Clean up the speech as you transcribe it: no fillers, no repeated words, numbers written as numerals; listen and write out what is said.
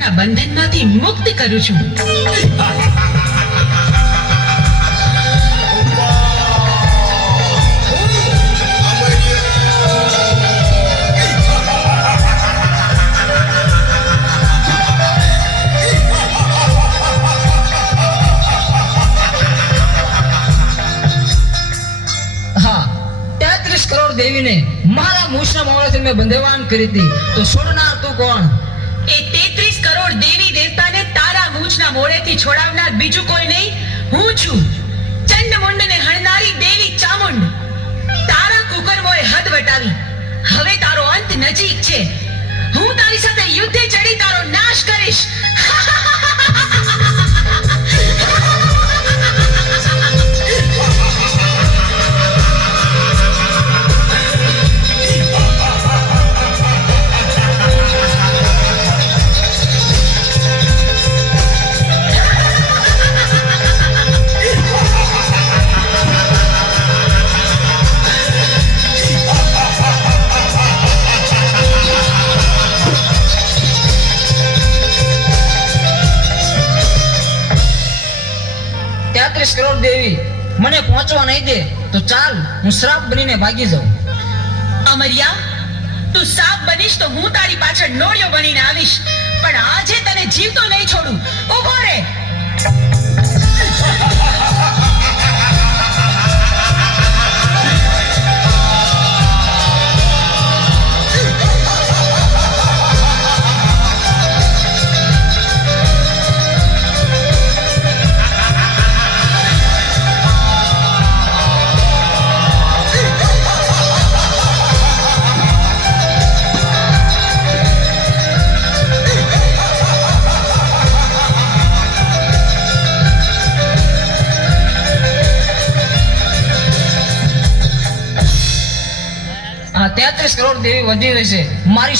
ના બંધનમાંથી મુક્ત કરું છું. કરોડ દેવીને મારા મૂછના મોળાથી મેં બંધવાન કરી હતી, તો છોડનાર તું કોણ? એ 33 કરોડ દેવી દેવતાને તારા મૂછના મોળેથી છોડાવનાર બીજું કોઈ નહીં, હું છું. ચંડમુંડને હણનારી દેવી ચામુંડ. તારા કુકર્મોએ હદ વટાવી. હવે તારો અંત નજીક છે. હું તારી સાથે યુદ્ધે ચડી તારો નાશ કરીશ. કરોડ દેવી મને પહોંચવા નહીં દે તો ચાલ, હું શ્રાપ બનીને ભાગી જાઉં. અમર્યા, તું સાપ બનીશ તો હું તારી પાછળ નોળિયો બનીને આવીશ, પણ આજે તને જીવતો નહીં છોડું. ઊભો રહે. આ 33 કરોડ દેવી વધી રહેશે. મારી